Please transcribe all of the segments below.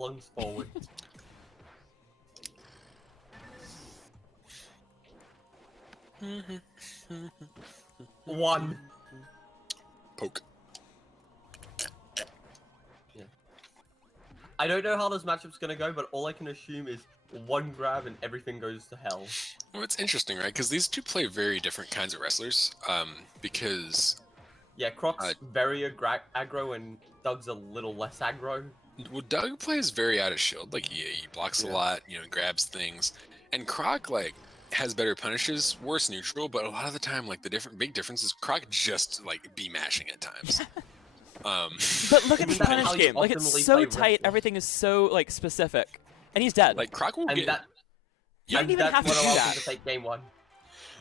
flung forward. One. Poke. Yeah. I don't know how this matchup's gonna go, but all I can assume is one grab and everything goes to hell. Well, it's interesting, right? Because these two play very different kinds of wrestlers. Because yeah, Croc's very aggro and Doug's a little less aggro. well, Doug plays very out of shield. Like he blocks a lot, you know, grabs things, and Croc like has better punishes, worse neutral. But a lot of the time, like the big difference is Croc just like be mashing at times. But look at the punish game. Like it's so tight. Everything is so like specific, and he's dead. Like Croc will get. You didn't even have to do that. To take game one.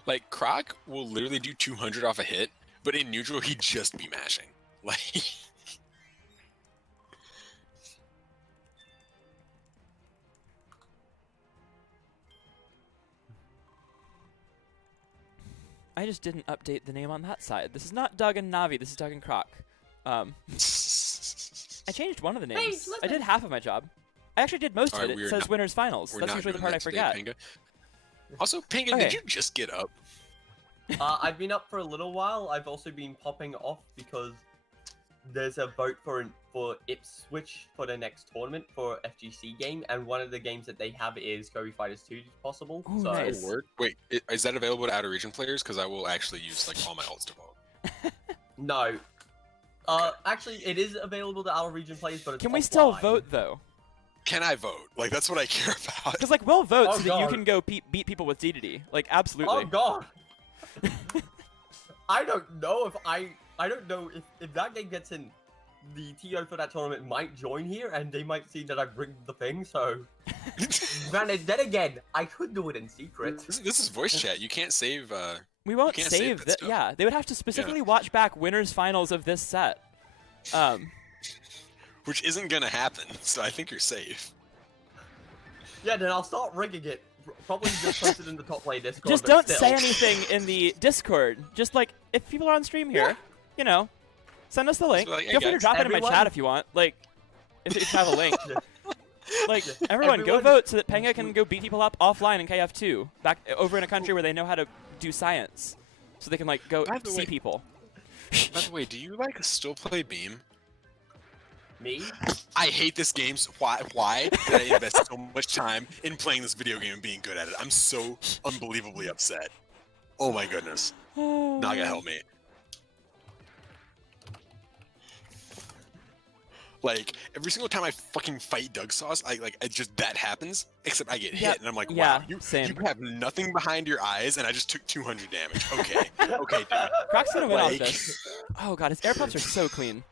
Like Croc will literally do 200 off a hit, but in neutral he'd just be mashing. Like. I just didn't update the name on that side. This is not Doug and Navi. This is Doug and Croc. I changed one of the names. I did half of my job. I actually did most of it. It says winners finals. That's usually the part I forget. Today, also, Pinga, did you just get up? I've been up for a little while. I've also been popping off because there's a vote for Ipswich for the next tournament for FGC game, and one of the games that they have is Kirby Fighters 2 if possible. Ooh, so nice. Wait, is that available to out of region players? Because I will actually use like all my ults to vote. No. Actually, it is available to out of region players, but it's Can we still vote though? Can I vote? Like that's what I care about. Because like we'll vote so that you can go beat people with Dedede. Like absolutely. Oh god. I don't know if that game gets in. The TO for that tournament might join here, and they might see that I've rigged the thing. So, granted, then again, I could do it in secret. This is voice chat. You can't save. We won't save that. Yeah, they would have to specifically watch back winners finals of this set. Which isn't gonna happen. So I think you're safe. Yeah, then I'll start rigging it. Probably just post it in the top play Discord. Just don't say anything in the Discord. Just like if people are on stream here, you know. Send us the link. So, like, feel free to drop it in my chat if you want. Like, if you have a link. Like, everyone, go vote so that Penga can go beat people up offline in KF2, back over in a country where they know how to do science, so they can like go see people. By the way, do you like still play Beam? Me? I hate this game. So why did I invest so much time in playing this video game and being good at it? I'm so unbelievably upset. Oh my goodness. Naga, help me. Like every single time I fucking fight Dougsauce, that happens. Except I get hit, and I'm like, wow, you have nothing behind your eyes, and I just took 200 damage. Okay, okay, dude. Croc's gonna win off this. Oh god, his air puffs are so clean.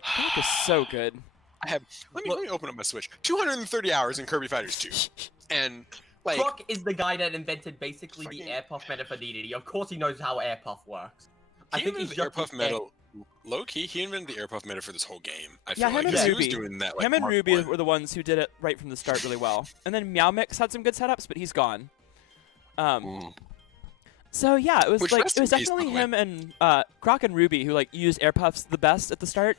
Croc is so good. I have. Let me open up my Switch. 230 hours in Kirby Fighters 2, and like. Croc is the guy that invented basically the air puff meta for Dedede. Of course, he knows how air puff works. I think he's the air puff meta. Low key, he invented the air puff meta for this whole game. I feel him like and he Ruby. was doing that. Like, him and Ruby were the ones who did it right from the start really well. And then Meow Mix had some good setups, but he's gone. So yeah, it was definitely him and Croc and Ruby who like used air puffs the best at the start,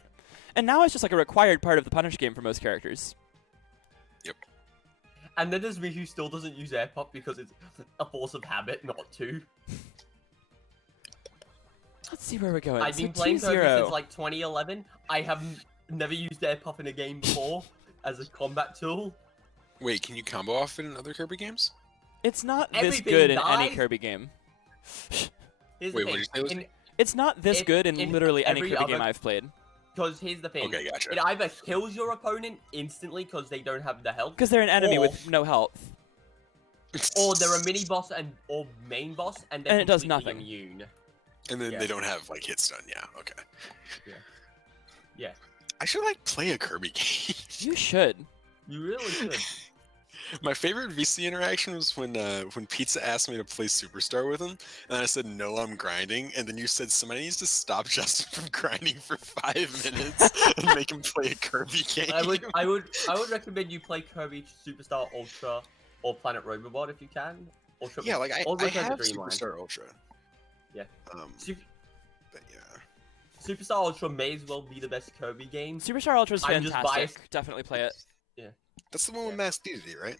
and now it's just like a required part of the punish game for most characters. Yep. And then there's me who still doesn't use air puff because it's a force of habit not to. Let's see where we're going. I've been playing Kirby since like 2011. I have never used air puff in a game before as a combat tool. Wait, can you combo off in other Kirby games? It's not this good in any Kirby game. Wait, what did you say? It's not this good in literally any Kirby game I've played. Because here's the thing. Okay, gotcha. It either kills your opponent instantly because they don't have the health. Because they're an enemy with no health. Or they're a mini boss or main boss and they're it does nothing. Immune. And then they don't have like hit stun. Yeah. Okay. Yeah. I should like play a Kirby game. You should. You really should. My favorite VC interaction was when Pizza asked me to play Superstar with him, and I said no, I'm grinding, and then you said somebody needs to stop Justin from grinding for 5 minutes and make him play a Kirby game. I would recommend you play Kirby Superstar Ultra or Planet Robobot if you can. Yeah, like I have Superstar Ultra. Yeah. But yeah. Superstar Ultra may as well be the best Kirby game. Superstar Ultra is I'm just biased. fantastic. Definitely play it. Yeah. That's the one with Mass Dedede, right?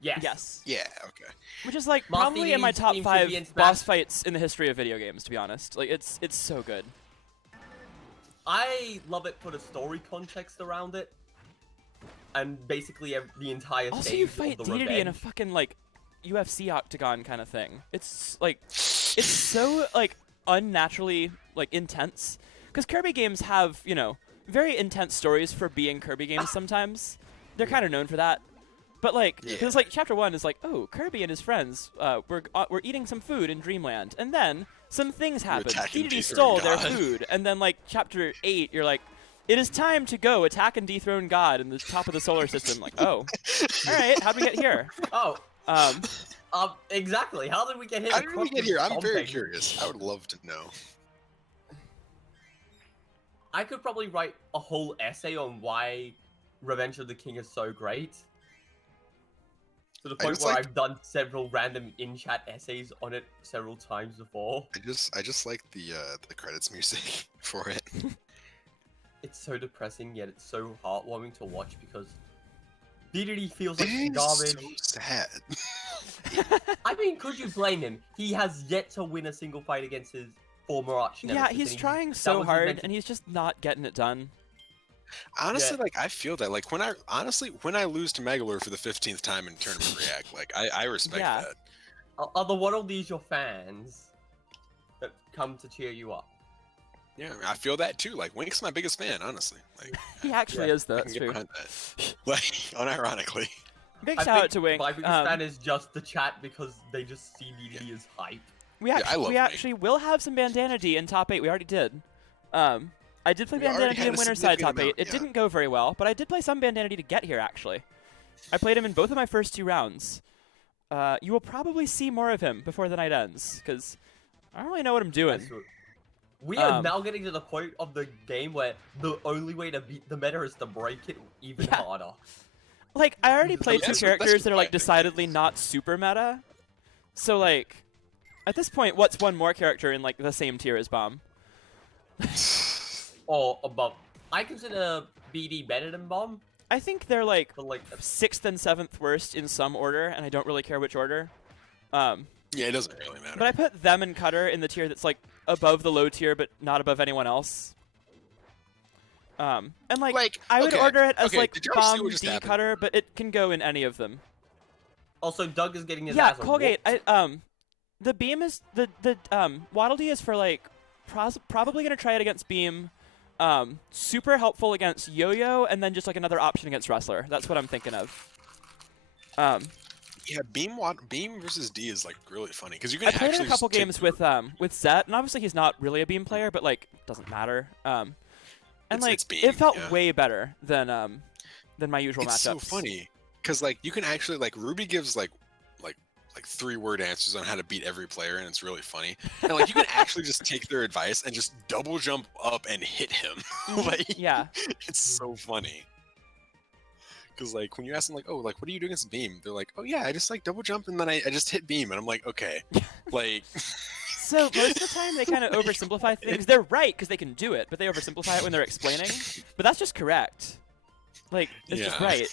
Yes. Yes. Yeah, okay. Which is like Master probably in my Dedede's top theme should 5 be in Smash. boss fights in the history of video games, to be honest. Like it's so good. I love it for the story context around it. And basically the entire Also, stage you fight of the Dedede in a revenge. fucking like UFC octagon kind of thing. It's like it's so like unnaturally like intense. Because Kirby games have, you know, very intense stories for being Kirby games sometimes. They're kind of known for that. But like, because like chapter 1 is like, oh, Kirby and his friends were eating some food in Dreamland, and then some things happened. Dedede stole their food, and then like chapter 8, you're like, it is time to go attack and dethrone God in the top of the solar system. Like, oh, all right, how'd we get here? Oh. Exactly. How did we get here? How did we get here? I'm very curious. I would love to know. I could probably write a whole essay on why Revenge of the King is so great. To the point where I've done several random in-chat essays on it several times before. I just like the credits music for it. It's so depressing, yet it's so heartwarming to watch because Dedede feels like It is garbage. so sad. I mean, could you blame him? He has yet to win a single fight against his former arch nemesis. Yeah, he's trying so hard, and he's just not getting it done. Honestly, like I feel that, like when I lose to Megalore for the 15th time in Tournament React, like I respect that. Are the one of these your fans that come to cheer you up? Yeah, I feel that too. Like Wink's my biggest fan, honestly. Like he actually is, though. I can That's get true. behind that. Like unironically. Big shout out to Wink. My biggest fan is just the chat because they just see Dedede as hype. We actually will have some Bandana D in top 8. We already did. I did play Bandana D in Winner's Side top 8. It didn't go very well, but I did play some Bandana D to get here, actually. I played him in both of my first 2 rounds. You will probably see more of him before the night ends, because I don't really know what I'm doing. We are now getting to the point of the game where the only way to beat the meta is to break it even harder. Like, I already played 2 characters that are, like, decidedly not super meta. So, like, at this point, what's one more character in, like, the same tier as Bomb? Or above. I consider BD better than Bomb. I think they're, like 6th and 7th worst in some order, and I don't really care which order. Yeah, it doesn't really matter. But I put them and Cutter in the tier that's, like, above the low tier, but not above anyone else. And, like I would order it as, like, Bomb, D, Cutter, but it can go in any of them. Also, Doug is getting his ass Colgate, the Beam is, the Waddle Dee is for, like, probably going to try it against Beam. Super helpful against Yo-Yo, and then just, like, another option against Wrestler. That's what I'm thinking of. Yeah, Beam versus D is, like, really funny, because you can actually I played a couple games with Zet, and obviously he's not really a Beam player, but, like, doesn't matter. And it felt way better than my usual matchups. It's so funny because like you can actually like Ruby gives like 3-word answers on how to beat every player, and it's really funny. And like you can actually just take their advice and just double jump up and hit him. Like it's so funny. Because like when you ask them like, oh, like what are you doing against Beam? They're like, oh yeah, I just like double jump and then I just hit Beam, and I'm like, okay, like. So most of the time they kind of oversimplify things. They're right because they can do it, but they oversimplify it when they're explaining. But that's just correct. Like it's just right.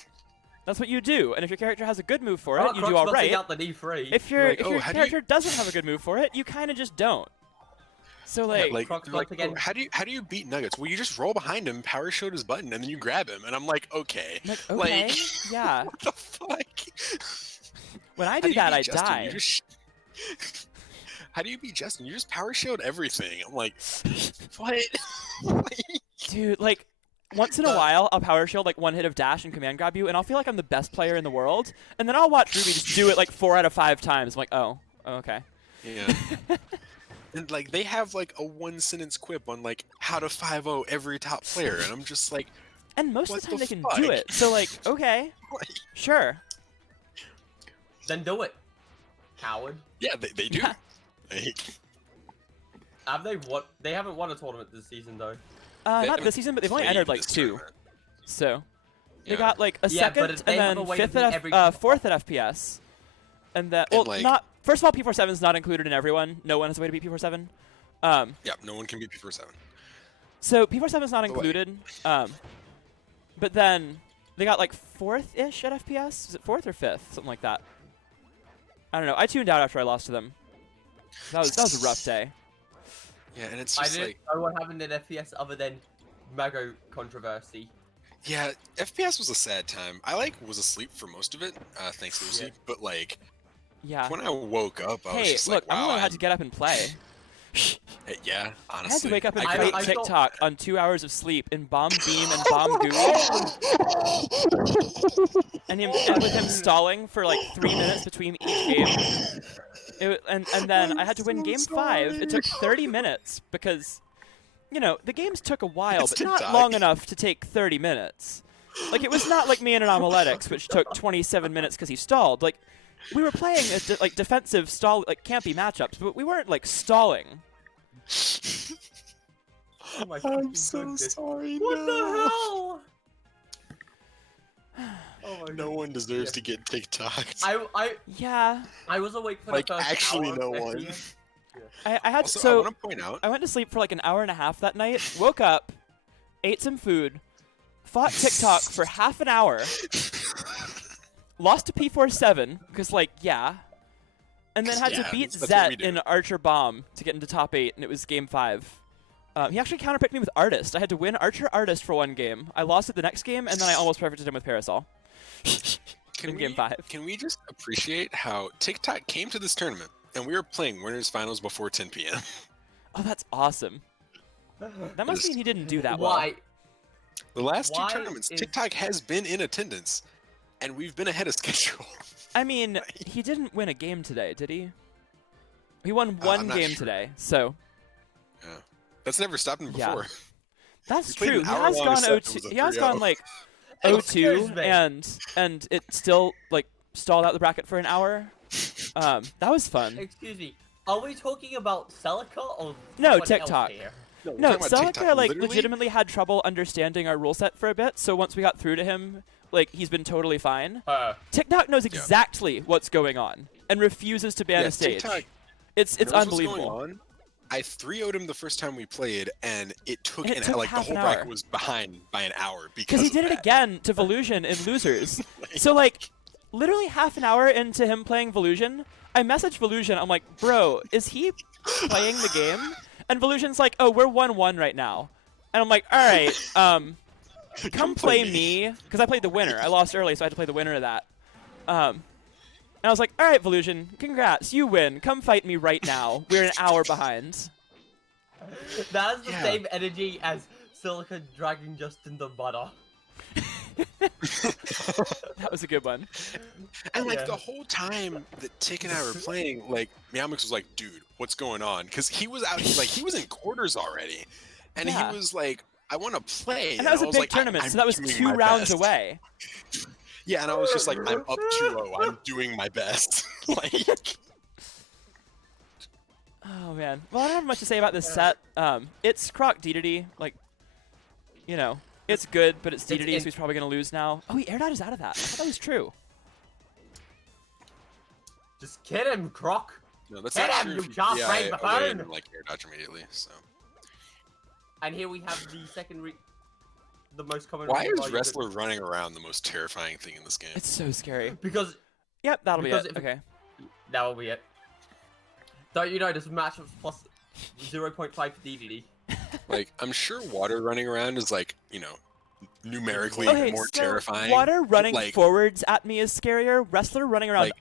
That's what you do. And if your character has a good move for it, you do all right. If your character doesn't have a good move for it, you kind of just don't. So like, how do you beat Nuggets? Well, you just roll behind him, power shield his button, and then you grab him. And I'm like, okay, yeah. What the fuck? When I do that, I die. How do you beat Justin? You just power shield everything. I'm like, what? Dude, like, once in a while, I'll power shield, like, one hit of dash and command grab you, and I'll feel like I'm the best player in the world, and then I'll watch Ruby just do it, like, 4 out of 5 times. I'm like, oh okay. Yeah. And, like, they have, like, a 1-sentence quip on, like, how to 5-0 every top player, and I'm just like, and most of the time they can do it, so, like, okay, sure. Then do it, coward. Yeah, they do. Have they won? They haven't won a tournament this season though. Not this season, but they've only entered like 2. So they got like a second and then 4th at FPS. And that not first of all, P47 is not included in everyone. No one has a way to beat P47. Yeah, no one can beat P47. So P47 is not included, but then they got like 4th-ish at FPS. Is it 4th or 5th? Something like that. I don't know. I tuned out after I lost to them. That was a rough day. Yeah, and it's just I didn't know what happened in FPS other than Mago controversy. Yeah, FPS was a sad time. I was asleep for most of it, thanks Lucy. But when I woke up, I was just look, wow. I'm the one who had to get up and play. Yeah, honestly. I had to wake up and I fight TikTok on 2 hours of sleep in Bomb Beam and Bomb Gooey. and with him stalling for like 3 minutes between each game. And then I had to win game 5. It took 30 minutes because, the games took a while, but not long enough to take 30 minutes. Like, it was not like me in Anomaletics, which took 27 minutes because he stalled. Like, we were playing defensive stall, campy matchups, but we weren't stalling. Oh my God, I'm so sorry. What the hell? Oh my no God. one deserves to get TikToked. I was awake for the first actually hour no of one. FPS. I had also, so I want to point out. I went to sleep for like an hour and a half that night. Woke up, ate some food, fought TikTok for half an hour. Lost to P47 because and then had to beat Zet in Archer Bomb to get into top 8, and it was game 5. He actually counterpicked me with Artist. I had to win Archer Artist for 1 game. I lost it the next game, and then I almost perfected him with Parasol. in game 5. Can we just appreciate how TikTok came to this tournament, and we were playing winners finals before 10 p.m. Oh, that's awesome. That must mean he didn't do that well. Why? The last 2 tournaments, TikTok has been in attendance, and we've been ahead of schedule. I mean, he didn't win a game today, did he? He won 1 game today, so. Yeah. That's never stopped him before. Yeah. That's true. He has gone 0-2. He has gone 0-2, and it still stalled out the bracket for an hour. That was fun. Excuse me. Are we talking about Celica or no TikTok? No, Celica literally? legitimately had trouble understanding our rule set for a bit. So once we got through to him, he's been totally fine. TikTok knows exactly what's going on and refuses to ban a stage. TikTok it's unbelievable. I 3-0'd him the first time we played, and it took the whole bracket was behind by an hour because he did it again to Volusion in Losers. So literally half an hour into him playing Volusion, I messaged Volusion. I'm like, bro, is he playing the game? And Volusion's like, oh, we're 1-1 right now. And I'm like, all right, come play me, because I played the winner. I lost early, so I had to play the winner of that. And I was like, all right, Volusion, congrats, you win. Come fight me right now. We're an hour behind. That's the same energy as Silica dragging Justin the butter. That was a good one. And the whole time that Tick and I were playing, Meowmix was like, dude, what's going on? Because he was out, he was in quarters already. And he was like, I want to play. And that was a big tournament, so that was 2 rounds away. Yeah, and I was just like, I'm up 2-0. I'm doing my best. Oh, man. Well, I don't have much to say about this set. It's Croc Dedede. It's good, but it's Dedede, so he's probably going to lose now. Oh, he air dodges out of that. I thought that was true. Just kid him, Croc. No, that's not true. I air dodge immediately, so. And here we have the second the most common. Why is Wrestler running around the most terrifying thing in this game? It's so scary. Because. Yep, that'll be it. Okay. That'll be it. Don't you know this matchups plus 0.5 for Dedede? I'm sure water running around is numerically more terrifying. Water running forwards at me is scarier. Wrestler running around